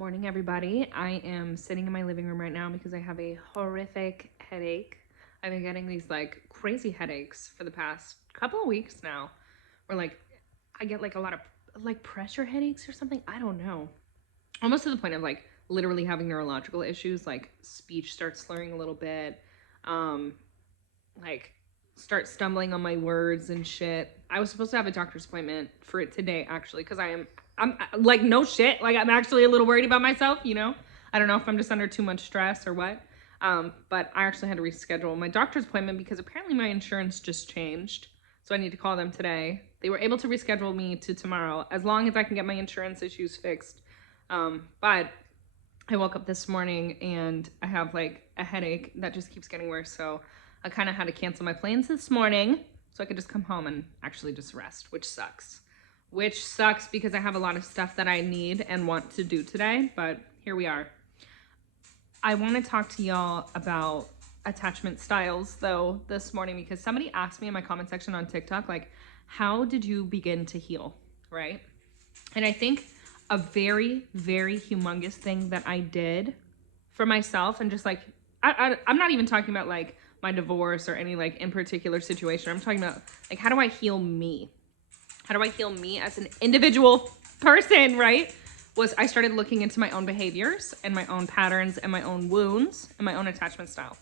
morning, everybody. I am sitting in my living room right now because I have a horrific headache. I've been getting these like crazy headaches for the past couple of weeks now, where like I get like a lot of like pressure headaches or something. I don't know. Almost to the point of like literally having neurological issues, like speech starts slurring a little bit, um, like start stumbling on my words and shit. I was supposed to have a doctor's appointment for it today, actually, because I'm like, no shit. Like, I'm actually a little worried about myself, you know? I don't know if I'm just under too much stress or what. But I actually had to reschedule my doctor's appointment because apparently my insurance just changed. So I need to call them today. They were able to reschedule me to tomorrow as long as I can get my insurance issues fixed. But I woke up this morning and I have like a headache that just keeps getting worse. So I kind of had to cancel my plans this morning so I could just come home and actually just rest, which sucks. Which sucks because I have a lot of stuff that I need and want to do today, but here we are. I want to talk to y'all about attachment styles though this morning because somebody asked me in my comment section on TikTok, like, how did you begin to heal, right? And I think a very, very humongous thing that I did for myself and just like, I'm not even talking about like my divorce or any like in particular situation. I'm talking about like, how do I heal me? How do I heal me as an individual person, right? Was I started looking into my own behaviors and my own patterns and my own wounds and my own attachment style.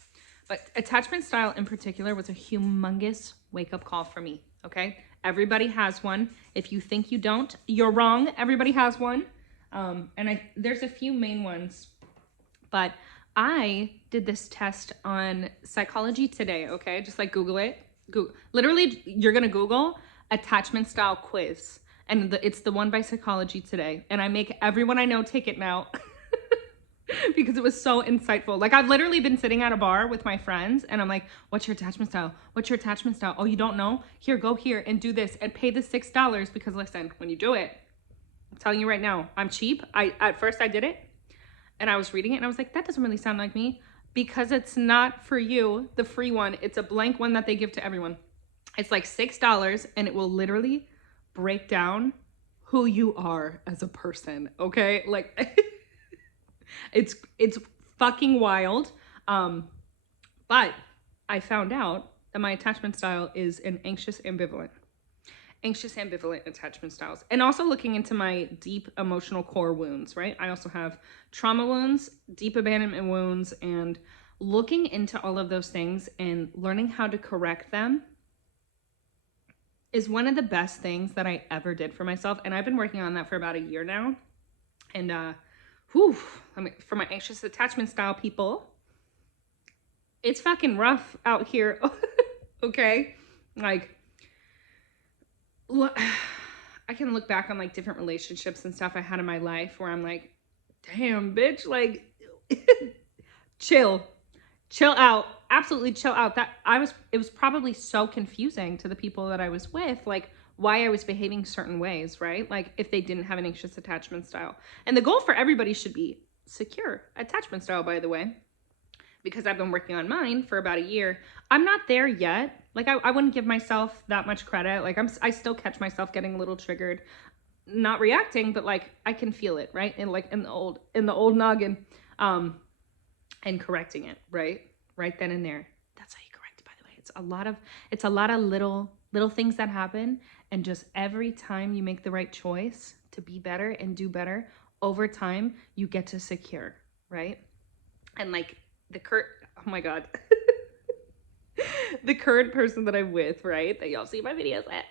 But attachment style in particular was a humongous wake-up call for me, okay? Everybody has one. If you think you don't, you're wrong. Everybody has one. There's a few main ones, but I did this test on Psychology Today, okay? Just like Google it. Literally, you're gonna Google attachment style quiz, and it's the one by Psychology Today, and I make everyone I know take it now because it was so insightful. Like, I've literally been sitting at a bar with my friends and I'm like, what's your attachment style? What's your attachment style? Oh, you don't know? Here, go here and do this and pay the $6 because listen, when you do it, I'm telling you right now, I'm cheap. At first I did it and I was reading it and I was like, that doesn't really sound like me, because it's not for you, the free one. It's a blank one that they give to everyone. It's like $6 and it will literally break down who you are as a person, okay? Like, it's fucking wild. But I found out that my attachment style is an anxious-ambivalent attachment styles. And also looking into my deep emotional core wounds, right? I also have trauma wounds, deep abandonment wounds, and looking into all of those things and learning how to correct them is one of the best things that I ever did for myself. And I've been working on that for about a year now. And for my anxious attachment style people, it's fucking rough out here. Okay? Like, I can look back on like different relationships and stuff I had in my life where I'm like, damn, bitch, like, chill out, absolutely chill out. It was probably so confusing to the people that I was with, like why I was behaving certain ways, right? Like if they didn't have an anxious attachment style. And the goal for everybody should be secure attachment style, by the way, because I've been working on mine for about a year. I'm not there yet. Like I wouldn't give myself that much credit. Like I still catch myself getting a little triggered, not reacting, but like I can feel it, right? And like in the old noggin, and correcting it, right then and there. That's how you correct, by the way. It's a lot of little things that happen, and just every time you make the right choice to be better and do better, over time you get to secure, right? And like oh my god, the current person that I'm with, right, that y'all see my videos at,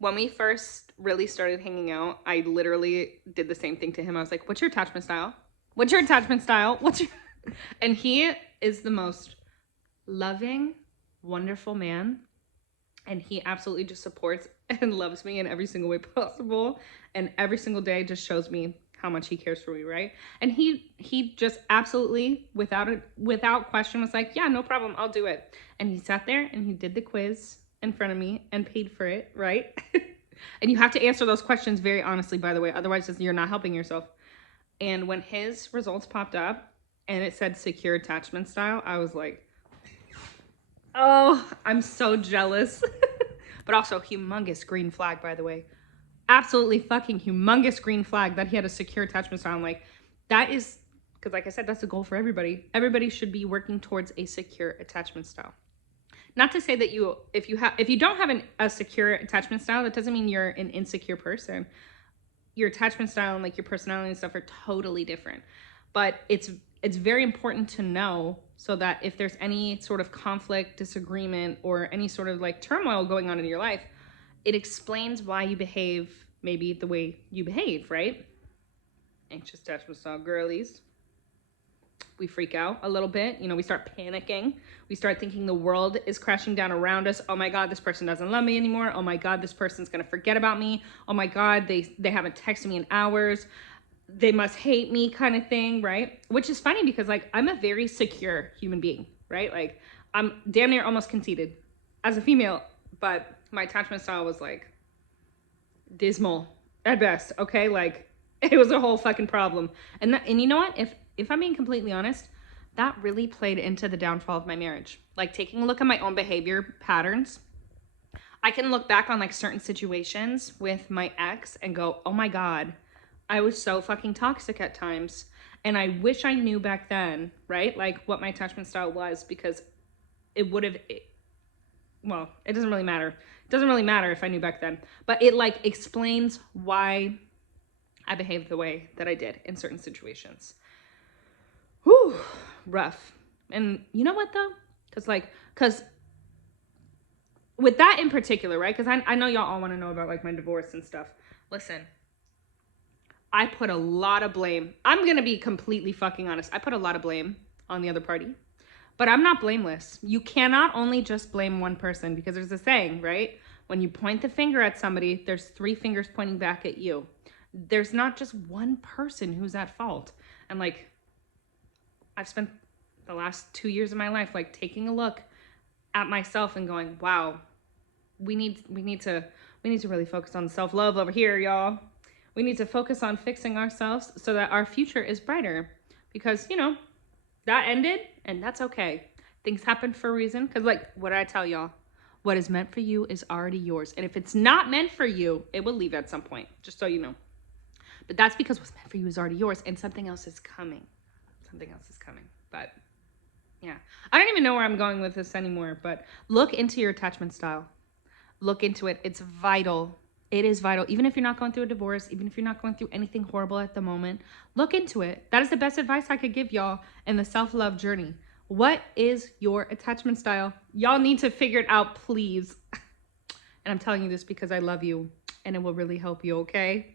when we first really started hanging out, I literally did the same thing to him. I was like, what's your attachment style? What's your attachment style? And he is the most loving, wonderful man. And he absolutely just supports and loves me in every single way possible. And every single day just shows me how much he cares for me, right? And he just absolutely, without question, was like, yeah, no problem, I'll do it. And he sat there and he did the quiz in front of me and paid for it, right? And you have to answer those questions very honestly, by the way, otherwise you're not helping yourself. And when his results popped up and it said secure attachment style, I was like, oh, I'm so jealous. But also humongous green flag, by the way. absolutely fucking humongous green flag that he had a secure attachment style. I'm like, that is, because like I said, that's the goal for everybody. Everybody should be working towards a secure attachment style. Not to say that if you don't have a secure attachment style, that doesn't mean you're an insecure person. Your attachment style and like your personality and stuff are totally different. But it's very important to know so that if there's any sort of conflict, disagreement, or any sort of like turmoil going on in your life, it explains why you behave maybe the way you behave, right? Anxious attachment style girlies. We freak out a little bit. We start panicking. We start thinking the world is crashing down around us. Oh my God, this person doesn't love me anymore. Oh my God, this person's gonna forget about me. Oh my God, they haven't texted me in hours. They must hate me, kind of thing, right? Which is funny because like I'm a very secure human being, right? Like I'm damn near almost conceited as a female, but my attachment style was like dismal at best. Okay, like it was a whole fucking problem. And you know what? If I'm being completely honest, that really played into the downfall of my marriage. Like taking a look at my own behavior patterns, I can look back on like certain situations with my ex and go, oh my God, I was so fucking toxic at times. And I wish I knew back then, right? Like what my attachment style was, because it would have, well, it doesn't really matter. It doesn't really matter if I knew back then, but it like explains why I behaved the way that I did in certain situations. Whew, rough. And you know what though? Because with that in particular, right? Because I know y'all all want to know about like my divorce and stuff. Listen, I put a lot of blame. I'm going to be completely fucking honest. I put a lot of blame on the other party, but I'm not blameless. You cannot only just blame one person, because there's a saying, right? When you point the finger at somebody, there's 3 fingers pointing back at you. There's not just one person who's at fault. And like, I've spent the last 2 years of my life like taking a look at myself and going, wow, we need to really focus on self-love over here, y'all. We need to focus on fixing ourselves so that our future is brighter, because that ended and that's okay. Things happen for a reason. Because like, what did I tell y'all? What is meant for you is already yours. And if it's not meant for you, it will leave at some point, just so you know. But that's because what's meant for you is already yours, and something else is coming. Something else is coming. But yeah, I don't even know where I'm going with this anymore, but look into your attachment style. Look into it. It's vital. It is vital. Even if you're not going through a divorce, even if you're not going through anything horrible at the moment, look into it. That is the best advice I could give y'all in the self-love journey. What is your attachment style? Y'all need to figure it out, please. And I'm telling you this because I love you, and it will really help you, okay?